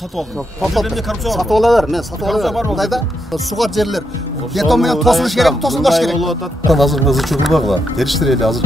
сатып алдым. Сатып ала бер, мен сатып ала бер. Мындайда сугар жерлер бетон менен тосулуш керек, тосулдаш керек. Азыр чөгүлбагыла. Териштир эле азыр.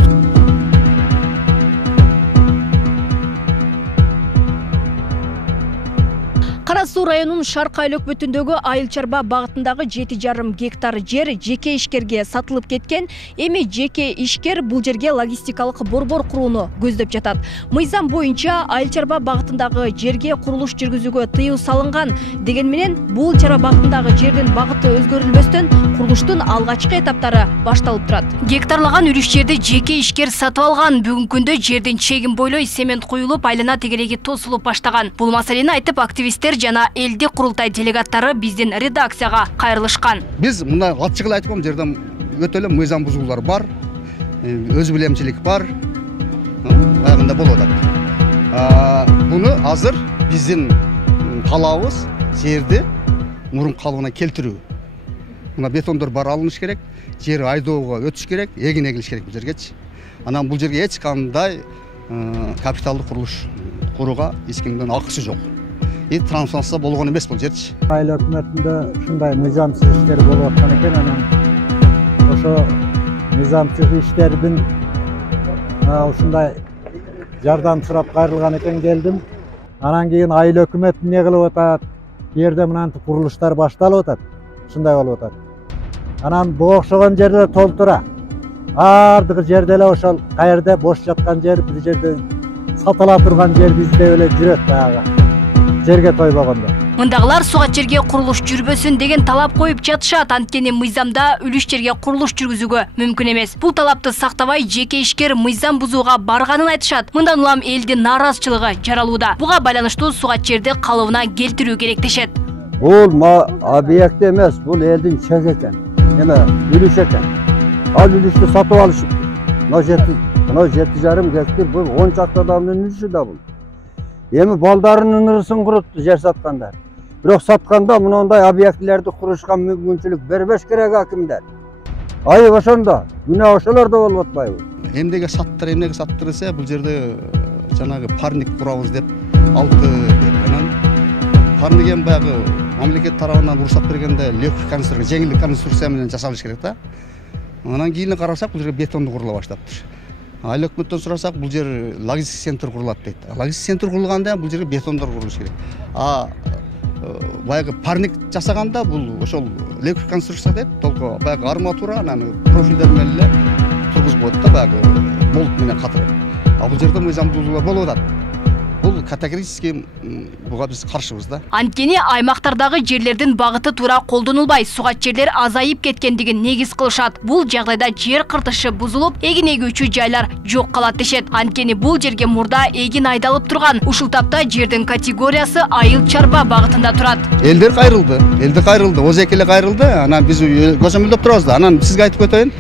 Кара-Суу районунун Шаркы Айыл өкмөтүндөгү Айыл Чарба багытындагы 7,5 гектар жер жеке ишкерге сатылып кеткен. Эми жеке ишкер бул жерге логистикалык борбор курууну көздөп жатат. Мыйзам боюнча Айыл Чарба багытындагы жерге курулуш жүргүзүүгө тыюу салынган. Деген менен бул Чарба багытындагы жердин багыты өзгөрүлбөстөн курулуштун алгачкы этаптары башталып турат. Гектарлаган үрүш жерди жеке ишкер сатып алган. Бүгүнкү күндө жердин чегин бойлой цемент куюлуп, айлана тегереги тосулуп баштаган. Бул маселени айтып активисттер жана элдик курултай делегаттары биздин редакцияга кайрылышкан. Биз мына ачык эле айткам, жерден өтө эле мыйзам бузуулар бар, өз билемчилик бар, аягында болуп атат. Буну азыр биздин талабыбыз жерди мурун калыбына келтирүү. Мына бетондор бар алыныш керек, жер айдоого өтүш керек, эгин эгилиш керек бул жергечи. Анан бул жерге эч кандай капиталдык курулуш курууга эч кимдин акысы жок. Трансформация болгон эмес бул жерчи. Айыл өкмөтүндө ушундай мыйзамсыз иштер болуп аткан экен, анан ошо мыйзамсыз иштердин ушундай жардам сурап кайрылган экен, келдим. Анан кийин айыл өкмөт эмне кылып атат? Жерде мынантип курулуштар башталып атат. Ушундай болуп атат. Анан буга окшогон жерлер толтура. Бардыгы жерде эле ошол каерде бош жаткан жер, бир жерде сатыла турган жер бизде эле жүрөт баягы. Жерге тойбогондо. Мындагылар сугат жерге курулуш жүрбөсүн деген талап коюп жатышат. Анткени мыйзамда үлүш жерге курулуш жүргүзүүгө мүмкүн эмес. Бул талапты сактабай жеке ишкер мыйзам бузууга барганын айтышат. Мындан улам элдин нааразычылыгы жаралууда. Буга байланыштуу сугат жерди калыбына келтирүү керек дешет. Бул объект эмес, бул элдин чеги экен. Эме үлүш экен. Ал үлүштү сатып алышып. Мына 7,5 гектар бул 10 чакты адамдын үлүшү да бул. Эми балдарынын ырысын курутtu жер саткандар. Бирок сатканда мындай объектлерди курушка мүмкүнчүлүк бербеш керек акимдер. Айып ошондо, күнөө ошолордо болуп атпайбы? Эмнеге саттыр десе, бул жерде жанагы парник курабыз деп алты деп. Анан парник эми баягы мамлекет тарабынан уруксат бергенде легкий конструкция, жеңил конструкция менен жасалыш керек да. Анан кийин карасак, бул жерге бетонду курула баштаптыр. Айыл өкмөттөн сурасак, бул жер логистик центр курулат дейт. Логистик центр курулганда бул жерге бетондор курулуш керек. Баягы парник жасаганда бул ошол легкий конструкция дейт. Толку баягы арматура, анан профилдер менен эле тургузуп коет да, баягы болт менен катырып. Бул жерде мыйзам бузуулар болуп атат. Бул категорически буга биз каршыбыз да. Анткени аймактардагы жерлердин багыты туура колдонулбай, сугат жерлер азайып кеткендигин негиз кылышат. Бул жагдайда жер кыртышы бузулуп, эгин эгүүчү жайлар жок калат дешет. Анткени бул жерге мурда эгин айдалып турган. Ушул тапта жердин категориясы Айыл Чарба багытында турат. Элдер кайрылды, озеки эле кайрылды. Анан биз көзөмөлдөп турабыз да. Анан сизге айтып өтөйүн.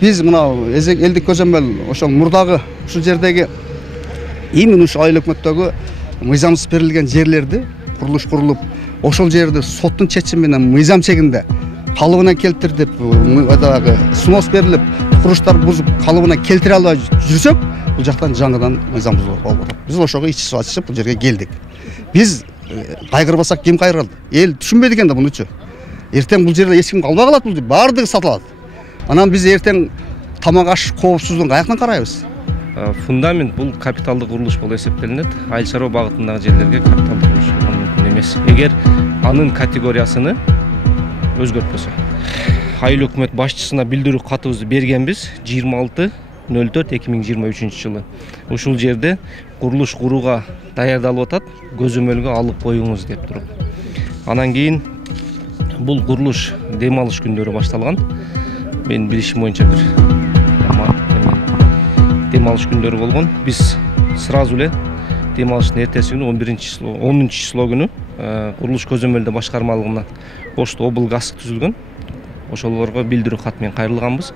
Биз мына элдик көзөмөл ошол мурдагы ушул жердеги именно ушу айыл өкмөттөгү мыйзамсыз берилген жерлерди курулуш курулуп, ошол жерди соттун чечими менен мыйзам чегинде калыбына келтир деп снос берилип, куруштар бузуп калыбына келтире албай жүрсөк, бул жактан жаңыдан мыйзам бузулуп болуп атат. Биз ошого ич ачышып бул жерге келдик. Биз кайгырбасак ким кайрылды? Эл түшүнбөйт экен да мунучу. Эртең бул жерде эч ким калбай калат, бул баардыгы сатылат. Анан биз эртең тамак аш коопсуздугун каяктан карайбыз? Фундамент бул капиталдык курулуш болуп эсептелинет. Айыл Чарба багытындагы жерлерге капиталдык курулуш мүмкүн эмес. Эгер анын категориясыны өзгөртпөсө. Айыл өкмөт башчысына билдирүү катыбызды бергенбиз 26/04/2023 жылы. Ушул жерде курулуш курууга даярдалып атат, көзөмөлгө алып коюңуз деп туруп. Анан кийин бул курулуш дем алыш күндөрү башталган. Мен билишим боюнча бир дем алыш күндөрү болгон. Биз сразу эле дем алыштын эртеси күнү 10 число күнү курулуш көзөмөлдө башкармалыгына Ошто облгаз түзүлгөн. Ошолорго билдирүү кат менен кайрылганбыз.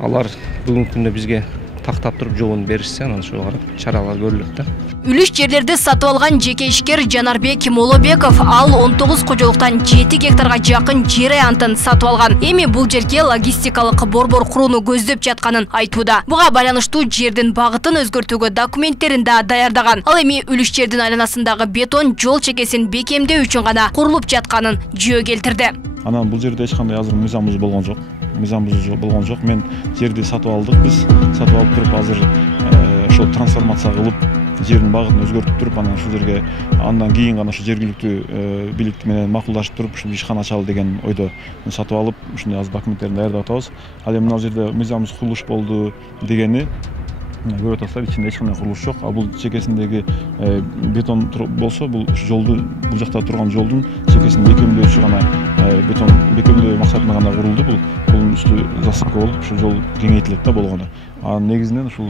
Алар бүгүнкү күндө бизге тактап туруп жообун беришсе анан ошого карап чаралар көрүлөт да. Үлүш жерлерди сатып алган жеке ишкер Жанарбек Молобеков ал 19 кожолуктан 7 гектарга жакын жер аянтын сатып алган. Эми бул жерге логистикалык борбор курууну көздөп жатканын айтууда. Буга байланыштуу жердин багытын өзгөртүүгө документтерин да даярдаган. Ал эми үлүш жердин айланасындагы бетон жол чекесин бекемдөө үчүн гана курулуп жатканын жөө келтирди. Анан бул жерде эч кандай азыр мыйзам бузуу болгон жок. Мен жерди сатып алдык. Биз сатып алып туруп азыр ошол трансформация кылып жердин багытын өзгөртүп туруп, анан ушул жерге андан кийин гана ошо жергиликтүү бийлик менен макулдашып туруп ушул ишкана ачалы деген ойдо сатып алып, ушундай азыр документтерин даярдап атабыз. Ал эми мына жерде мыйзамсыз курулуш болду дегени көрүп атасыздар, ичинде эч кандай курулуш жок. А бул чекесиндеги бетон болсо, бул жолду, бул жакта турган жолдун чекесин бекемдөөчү гана бетон бекемдөө максатында гана курулду. Бул үстү засыпка болуп, ушул жол кеңейтилет да болгону. А негизинен ушул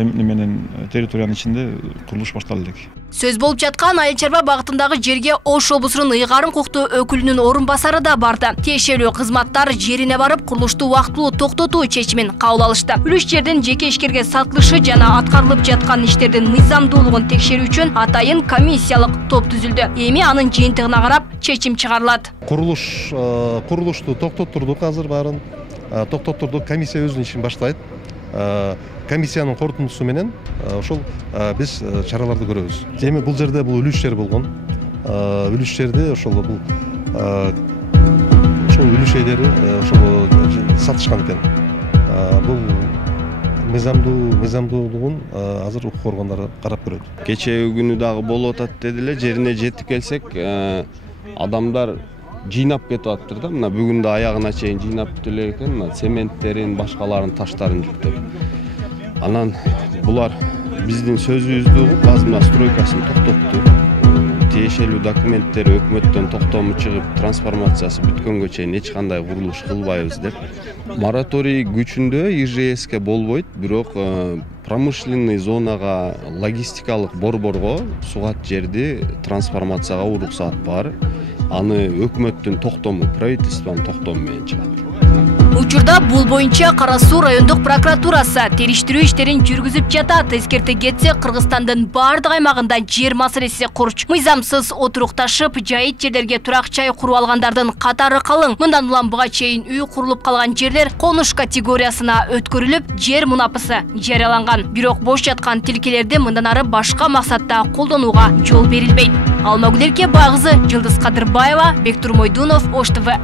менен территориянын ичинде курулуш башталды элек. Сөз болуп жаткан Айыл чарба багытындагы жерге Ош облусунун ыйгарым укуктуу өкүлүнүн орун басары да барды. Тиешелүү кызматтар жерине барып курулушту убактылуу токтотуу чечимин кабыл алышты. Үлүш жердин жеке ишкерге сатылышы жана аткарылып жаткан иштердин мыйзамдуулугун текшерүү үчүн атайын комиссиялык топ түзүлдү. Эми анын жыйынтыгына карап чечим чыгарылат. Курулушту токтоттурдук, азыр баарын токтоттурдук. Комиссия өзүнүн ишин баштайт. Комиссиянын корутундусу менен ошол биз чараларды көрөбүз. Эми бул жерде бул үлүш жер болгон. Үлүш жерди ошол бул ошол үлүш ээлери ошол сатышкан экен. Бул мыйзамдуулугун азыр укук органдары карап көрөт. Кечээ күнү дагы болуп атат деди эле, жерине жетип келсек, адамдар жыйнап кетип атыптыр да. Мына бүгүн да аягына чейин жыйнап бүтүлөр экен, мына цементтерин, башкаларын, таштарын жүктөп. Анан булар биздин сөзүбүздү угуп, азыр мына стройкасын токтотту. Тиешелүү документтер өкмөттөн токтому чыгып, трансформациясы бүткөнгө чейин эч кандай курулуш кылбайбыз деп. Мораторий күчүндө ИЖСке болбойт, бирок промышленный зонага, логистикалык борборго сугат жерди трансформацияга уруксат бар. Аны өкмөттүн токтому, правительствонун токтому менен чыгат. Учурда бул боюнча Кара Суу райондук прокуратурасы териштирүү иштерин жүргүзүп жатат. Эскерте кетсе, Кыргызстандын бардык аймагында жер маселеси курч. Мыйзамсыз отурукташып, жайыт жерлерге турак жай куруп алгандардын катары калың. Мындан улам буга чейин үй курулуп калган жерлер конуш категориясына өткөрүлүп, жер мунапысы жарыяланган. Бирок бош жаткан тилкелерди мындан ары башка максатта колдонууга жол берилбейт. Алмагүл Эркебай кызы, Жылдыз Кадырбаева, Бектур Мойдунов, Ош ТВ.